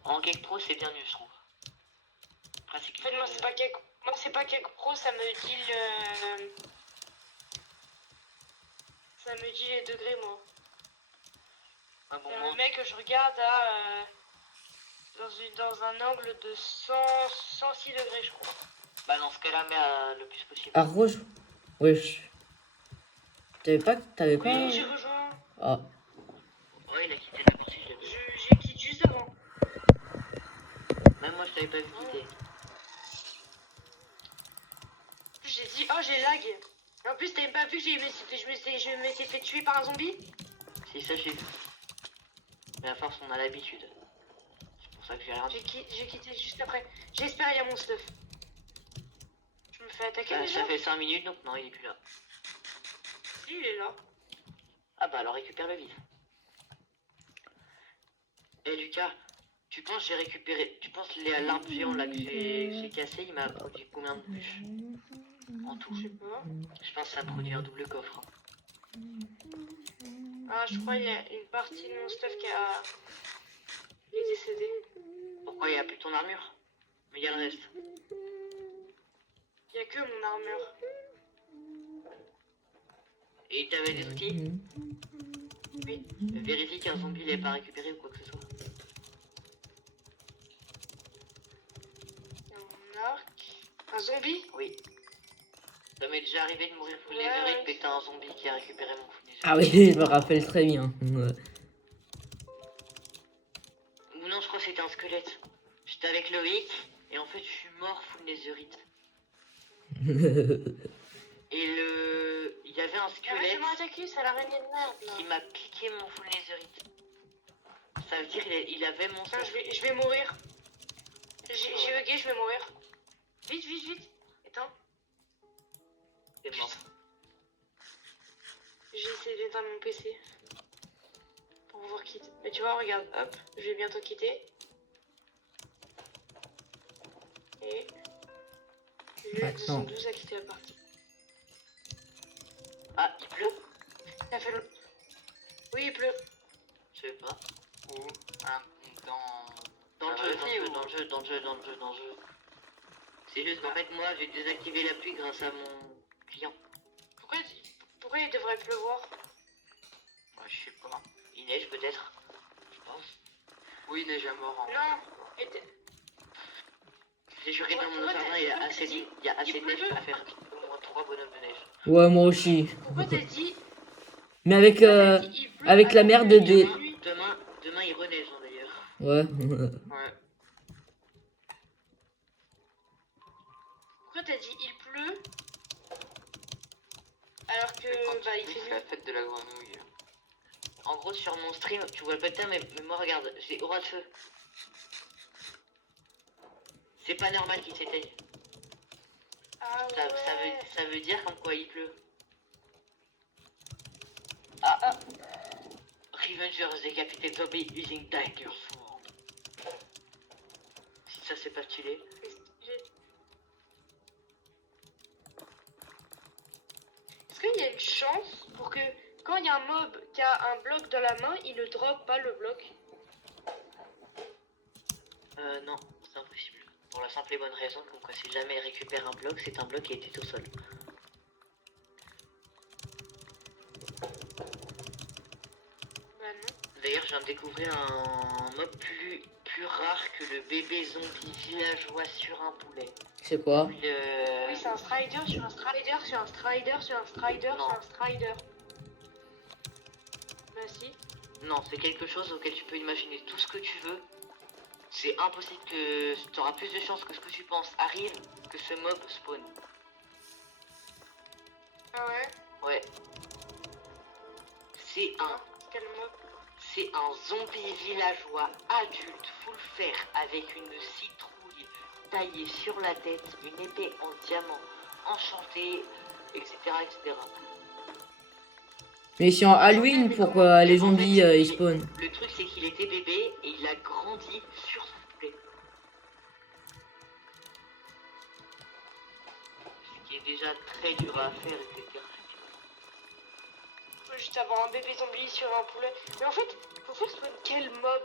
En Cake Pro, c'est bien mieux, je trouve. Pratique. En fait, moi, c'est pas Cake Pro, ça me dit le... Ça me dit les degrés, moi. Ah bon, Le mec, je regarde à... dans un angle de 106 degrés, je crois. bah dans ce cas-là, mets le plus possible. Ah, rouge. Wesh. T'avais Oui, pas. j'ai rejoint. Ah. Ouais, il a quitté la partie, je l'ai vu. J'ai quitté juste avant. Même moi, je t'avais pas vu quitter. En plus, j'ai dit, oh, j'ai lag. Et en plus, t'avais pas vu que je m'étais fait tuer par un zombie? Si, ça, j'ai vu. Mais à force, on a l'habitude. C'est pour ça que j'ai rien dit. J'ai quitté juste après. J'espère qu'il y a mon stuff. Je me fais attaquer déjà? Ça fait 5 minutes, donc non, il est plus là. Si, il est là. Ah bah alors récupère le vide. Eh Lucas, tu penses j'ai récupéré... Tu penses l'arbre géant là que j'ai cassé, il m'a produit combien de bûches en tout? Je sais pas. Je pense que ça produit un double coffre. Ah, je crois qu'il y a une partie de mon stuff qui est décédée. Pourquoi il n'y a plus ton armure? Mais il y a le reste. Il y a que mon armure. Et t'avais des outils? Oui. Vérifie qu'un zombie l'ait pas récupéré ou quoi que ce soit. Il y a mon arc. Un zombie? Oui. Ça m'est déjà arrivé de mourir full Ouais, netherite, ouais. mais t'as un zombie qui a récupéré mon full netherite. Ah oui, je me rappelle très bien. Ouais. Ou non, je crois que c'était un squelette. J'étais avec Loïc, Et en fait, je suis mort full netherite. Et il y avait un squelette Arrêtez-moi attaquer, c'est l'araignée de merde qui là. m'a piqué mon full netherite. Ça veut dire il avait mon Putain, sang. je vais mourir. J'ai bugué, je vais mourir. Vite, vite, vite. Éteins. C'est mort. J'ai essayé d'éteindre mon PC. Pour pouvoir quitter. Mais tu vois, regarde, hop, je vais bientôt quitter. Et le Maintenant. 212 a quitté la partie. Ah, il pleut? Ça fait le... Oui, il pleut. Je sais pas. Où Dans le jeu, récit ou- dans le jeu. C'est juste qu'en fait, moi, j'ai désactivé la pluie grâce à mon client. Pourquoi il devrait pleuvoir? Ouais, je sais pas. Il neige peut-être, je pense. Oui, neige à mort. En... Non. Et t'es- J'ai juré dans mon Pourquoi jardin, t'as- il y a pourquoi assez t'as de, dit il y a assez de il neige pleut? pour faire au moins 3 bonhommes de neige. Ouais, moi aussi. Pourquoi t'as dit... Mais avec, pourquoi t'as dit il pleut avec la alors merde que il des... y a pluie? Demain il reneige hein, d'ailleurs. Ouais. Ouais. Pourquoi t'as dit il pleut alors Quand que bah il c'est fait la nuit? fête de la grenouille. En gros sur mon stream, tu vois le patin, mais moi regarde, j'ai aura de feu. C'est pas normal qu'il s'éteigne. Ah ouais. Ça veut dire comme quoi il pleut. Revengers décapité Toby using Dagger Sword. Si ça c'est pas stylé. Est-ce qu'il y a une chance pour que quand il y a un mob qui a un bloc dans la main, il ne drop pas le bloc? Non, c'est impossible. Pour la simple et bonne raison que quoi, si jamais il récupère un bloc, c'est un bloc qui a été tout seul. Bah non. D'ailleurs, je viens de découvrir un mob plus rare que le bébé zombie villageois sur un poulet. C'est quoi? Oui, c'est un strider sur un strider sur un strider sur un strider Non. sur un strider. Bah si. Non, c'est quelque chose auquel tu peux imaginer tout ce que tu veux. C'est impossible que tu auras plus de chances que ce que tu penses arrive que ce mob spawn. Ah ouais. Ouais. C'est Quel mob? C'est un zombie villageois adulte full fer avec une citrouille taillée sur la tête, une épée en diamant enchantée, etc. etc. Mais c'est en Halloween pour les zombies ils spawnent. Le truc c'est qu'il était bébé et il a grandi sur son poulet. Ce qui est déjà très dur à faire, etc. Faut juste avoir un bébé zombie sur un poulet. Mais en fait, faut faire spawn quel mob?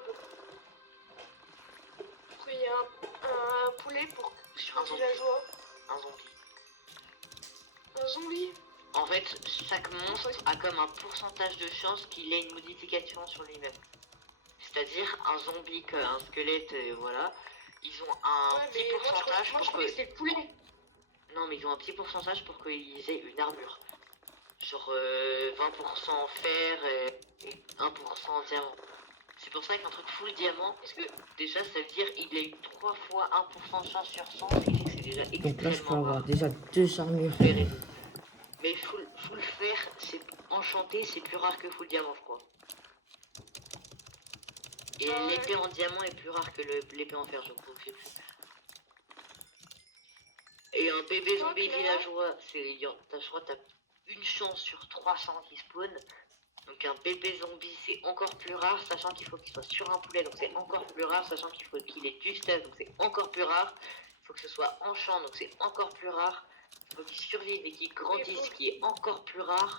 Pour qu'il y ait un poulet pour sur Un un zombie. villageois. Un zombie. Un zombie. En fait, chaque monstre a comme un pourcentage de chance qu'il ait une modification sur lui-même. C'est-à-dire un zombie, un squelette, voilà. Ils ont un Ouais, petit mais moi je pourcentage crois pour que que... c'est le poulet. Non, mais ils ont un petit pourcentage pour qu'ils aient une armure. Genre 20% en fer et 1% en diamant. C'est pour ça qu'un truc full diamant, Est-ce que déjà ça veut dire il a eu 3 fois 1% de chance sur 100, ce qui fait que c'est déjà Donc là, je peux extrêmement avoir rare. déjà 2 armures. Fer et tout. Mais full fer, c'est enchanté, c'est plus rare que full diamant, je crois. Et Ouais. l'épée en diamant est plus rare que l'épée en fer, je crois. Je sais plus. Et un bébé zombie Ok. villageois, je crois que t'as une chance sur 300 qui spawn. Donc un bébé zombie c'est encore plus rare, sachant qu'il faut qu'il soit sur un poulet, donc c'est encore plus rare, sachant qu'il faut qu'il ait du stuff, donc c'est encore plus rare. Il faut que ce soit en champ, donc c'est encore plus rare. Il faut qu'il survive et qu'il grandisse, ce qui est encore plus rare.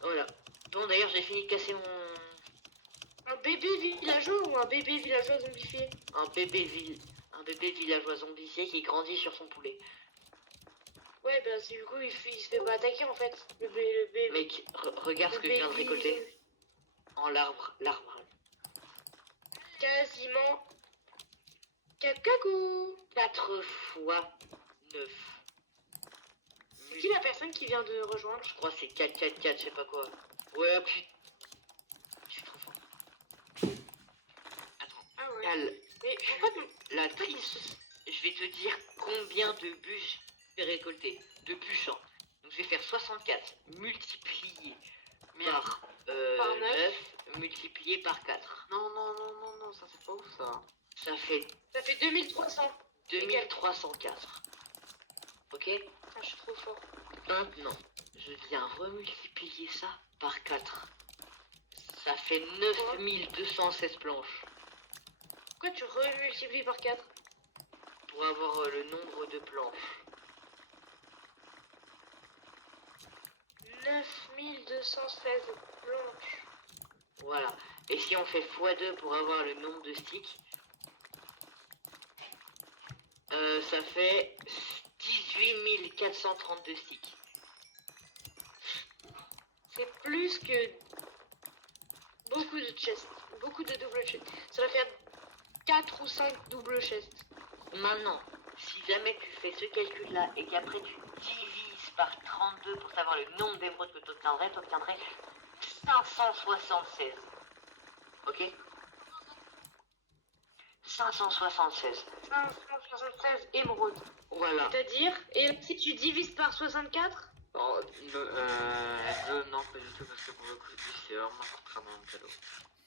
Voilà. Bon d'ailleurs j'ai fini de casser un bébé villageois ou un bébé villageois zombifié? un bébé villageois zombifié qui grandit sur son poulet. Ouais, bah du coup il se fait pas attaquer en fait. Le bébé. Mec, regarde ce que je viens de récolter. En l'arbre. Quasiment. Cacaco. 4 fois 9. C'est qui la personne qui vient de rejoindre? Je crois que c'est 4, je sais pas quoi. Ouais, putain. Je suis trop fort. Attends, Ah ouais. calme. Mais Pourquoi tu... la trice, je vais te dire combien de bûches j'ai récolté. De bûches, hein. Donc je vais faire 64 multiplié par, Par 9 multiplié par 4. Non, ça c'est pas ouf ça. Ça fait Ça fait 2300. 2304. Ok? Ah, je suis trop fort. Maintenant, je viens remultiplier ça par 4. Ça fait 9216 planches. Pourquoi tu remultiplies par 4? Pour avoir le nombre de planches. 9216 planches. Voilà. Et si on fait x2 pour avoir le nombre de sticks, ça fait 18 432 sticks. C'est plus que beaucoup de chests. Beaucoup de double chests. Ça va faire 4 ou 5 double chests. Maintenant, si jamais tu fais ce calcul-là et qu'après tu divises par 32 pour savoir le nombre d'émeraudes que tu obtiendrais 576. Ok? 576. 576 émeraudes. Voilà. C'est-à-dire, et si tu divises par 64, Non, non, pas du tout, parce que pour le coup, lui, c'est vraiment contrairement mon cadeau.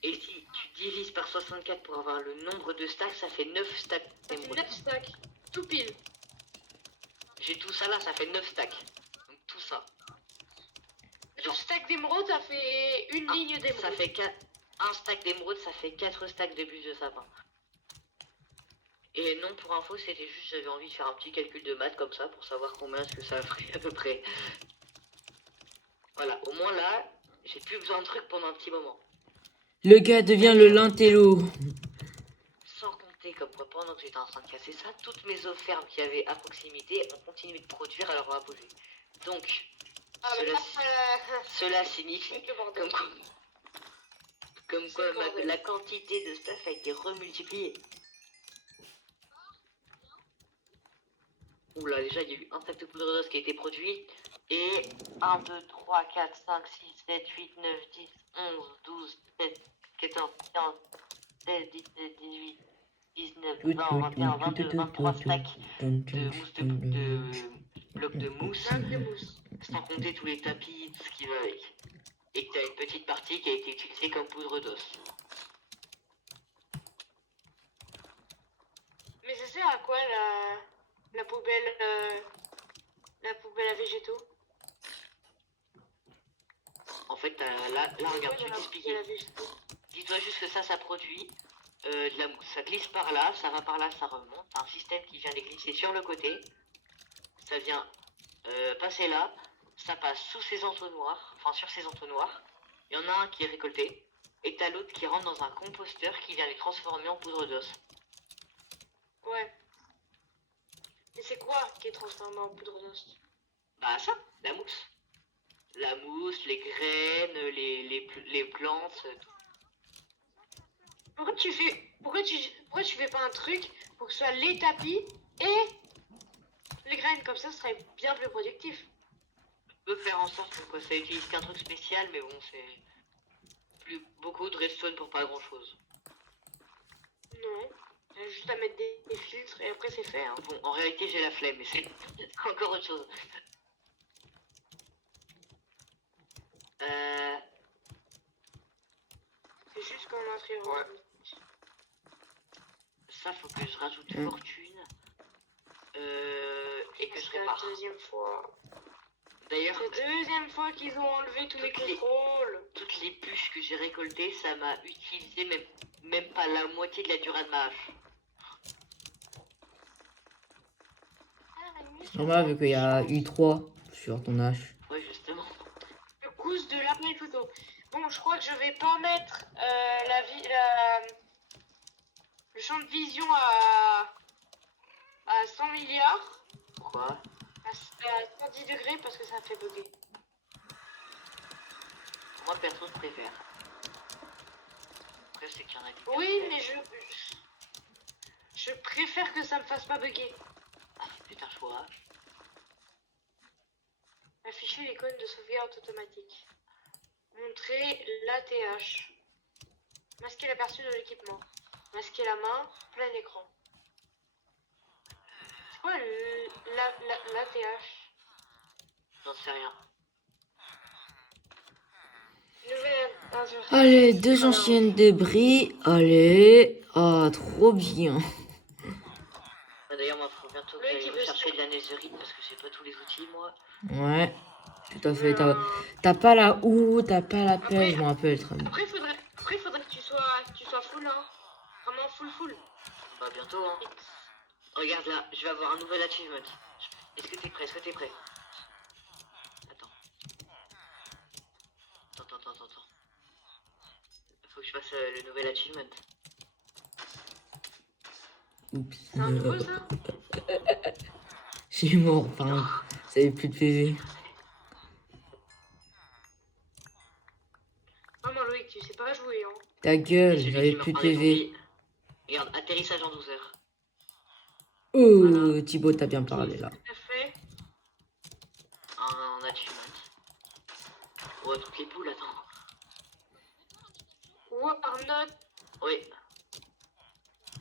Et si tu divises par 64 pour avoir le nombre de stacks, ça fait 9 stacks ça fait d'émeraudes. 9 stacks. Tout pile. J'ai tout ça là, ça fait 9 stacks. Donc tout ça. 9 stacks d'émeraudes, ça fait une ligne Ça d'émeraudes. fait 4... Un stack d'émeraude, ça fait 4 stacks de bûches de sapin. Et non, pour info, c'était juste, j'avais envie de faire un petit calcul de maths comme ça pour savoir combien est-ce que ça ferait à peu près. Voilà, au moins là, j'ai plus besoin de trucs pendant un petit moment. Le gars devient le lintello. Sans compter comme quoi pendant que j'étais en train de casser ça, toutes mes eaux fermes qu'il y avait à proximité ont continué de produire à leur apogée. Donc, Ah, mais cela, là, cela signifie c'est le bordel. comme C'est quoi le bordel. la quantité de stuff a été remultipliée. Oula, déjà il y a eu un sac de poudre d'os qui a été produit. Et 1, 2, 3, 4, 5, 6, 7, 8, 9, 10, 11, 12, 13, 14, 15, 16, 17, 18, 19, 20, 21, 22, 23 stacks de mousse de blocs de mousse. 5 de mousse. Sans compter tous les tapis, tout ce qui va avec. Et que t'as une petite partie qui a été utilisée comme poudre d'os. Mais ça sert à quoi la poubelle à végétaux? En fait, là regarde, je Pourquoi vais dans la t'expliquer. poubelle à végétaux? Dis-toi juste que ça produit de la mousse. Ça glisse par là, ça va par là, ça remonte. Un système qui vient les glisser sur le côté. Ça vient passer là. Ça passe sous ces entonnoirs, enfin sur ces entonnoirs. Il y en a un qui est récolté. Et t'as l'autre qui rentre dans un composteur qui vient les transformer en poudre d'os. Ouais. Et c'est quoi qui est transformé en poudre d'os? Bah ça, la mousse. La mousse, les graines, les plantes, tout. Pourquoi tu fais pas un truc pour que ce soit les tapis et les graines? Comme ça, ce serait bien plus productif. Je peux faire en sorte que ça utilise qu'un truc spécial, mais bon, c'est plus beaucoup de redstone pour pas grand chose. Non. Il y a juste à mettre des filtres et après c'est fait. Hein. Bon, en réalité, j'ai la flemme, mais c'est encore autre chose. C'est juste qu'on inscrire. Ouais. Ça, faut que je rajoute Mm. fortune. Et que je C'est la répare. deuxième fois. D'ailleurs, C'est la deuxième fois qu'ils ont enlevé tous les Toutes les- contrôles. toutes les bûches que j'ai récoltées, ça m'a utilisé même pas la moitié de la durée de ma hache. Normal, vu qu'il y a eu 3 sur ton hache. Ouais, justement. Le cousse de l'appareil photo. Bon, je crois que je vais pas mettre le champ de vision à 100 milliards, Pourquoi? à 110 degrés parce que ça me fait bugger. Moi, perso, je préfère. Après, c'est qu'il y en a qui... Oui, mais je préfère que ça me fasse pas bugger. Ah, c'est un choix. Afficher l'icône de sauvegarde automatique. Montrer l'ATH. Masquer l'aperçu de l'équipement. Masquer la main, plein écran. C'est quoi l'ATH? J'en sais rien. Nouvelle inversion. Allez, deux anciennes débris. Allez. Ah, trop bien. Bah, d'ailleurs, moi, faut bientôt que Oui, j'aille qui veut rechercher se- de la netherite parce que j'ai pas tous les outils, moi. Ouais, tout à fait. T'as pas la houe, t'as pas la pelle, Après- je me rappelle très bien. Après, faudrait que tu sois full, hein. Vraiment full. Bah, bientôt, hein. Regarde là, je vais avoir un nouvel achievement. Est-ce que t'es prêt? Attends. Attends. Faut que je fasse le nouvel achievement. Oups. C'est un nouveau, ça? Je suis mort, enfin, ça avait plus de PV. Vraiment, Loïc, tu sais pas jouer, hein. Ta Et gueule, celui j'avais qui meurt plus de par les PV. zombies. Regarde, atterrissage en 12 heures. Oh, Voilà. Thibaut, t'as bien parlé là. Tout à fait. Un achievement. Ouais, toutes les poules, attends. War not. Oui,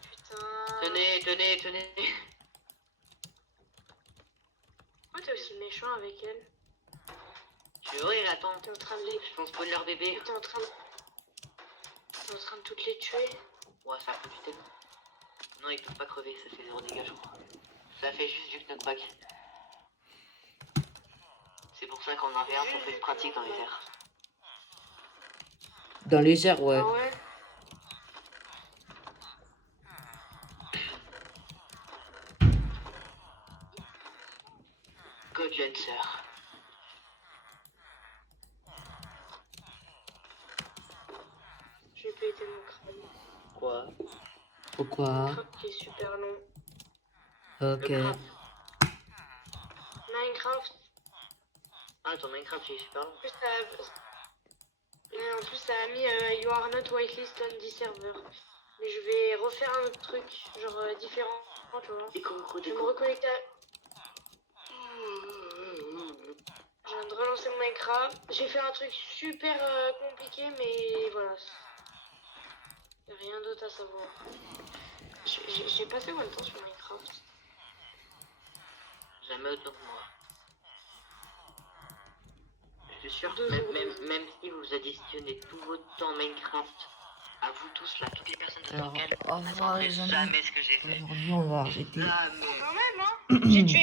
Putain. tenez. Pourquoi t'es aussi méchant avec elle? Je vais ouvrir, attends. T'es en train de les... Je pense pas de leur bébé. T'es en train de toutes les tuer. Ouais, ça a pris du temps. Non, ils peuvent pas crever, ça fait 0 dégâts, je crois. Ça fait juste du knockback. C'est pour ça qu'en 1v1, ça fait pratique dans les airs. Dans les airs, ouais. Ah ouais? God Lancer. Je vais péter mon crâne. Quoi? Pourquoi? Mon crâne qui est super long. Ok. Le crabe. Minecraft. Ah, ton Minecraft, il est super long. En plus, en plus, ça a mis You are not whitelist on this server. Mais je vais refaire un autre truc, genre différent, tu vois. Je vais me reconnecter à... Je viens de relancer mon Minecraft. J'ai fait un truc super compliqué, mais voilà. Y a rien d'autre à savoir. J'ai passé combien de temps sur Minecraft? Jamais autant que moi. Je suis sûr, 2 même, jours. même si vous additionnez tout votre temps Minecraft, à vous tous là, toutes les personnes de Alors, Torquel, au revoir, les amis. jamais ce que j'ai fait. Aujourd'hui, on va arrêter. Jamais. Quand même, hein. J'ai tué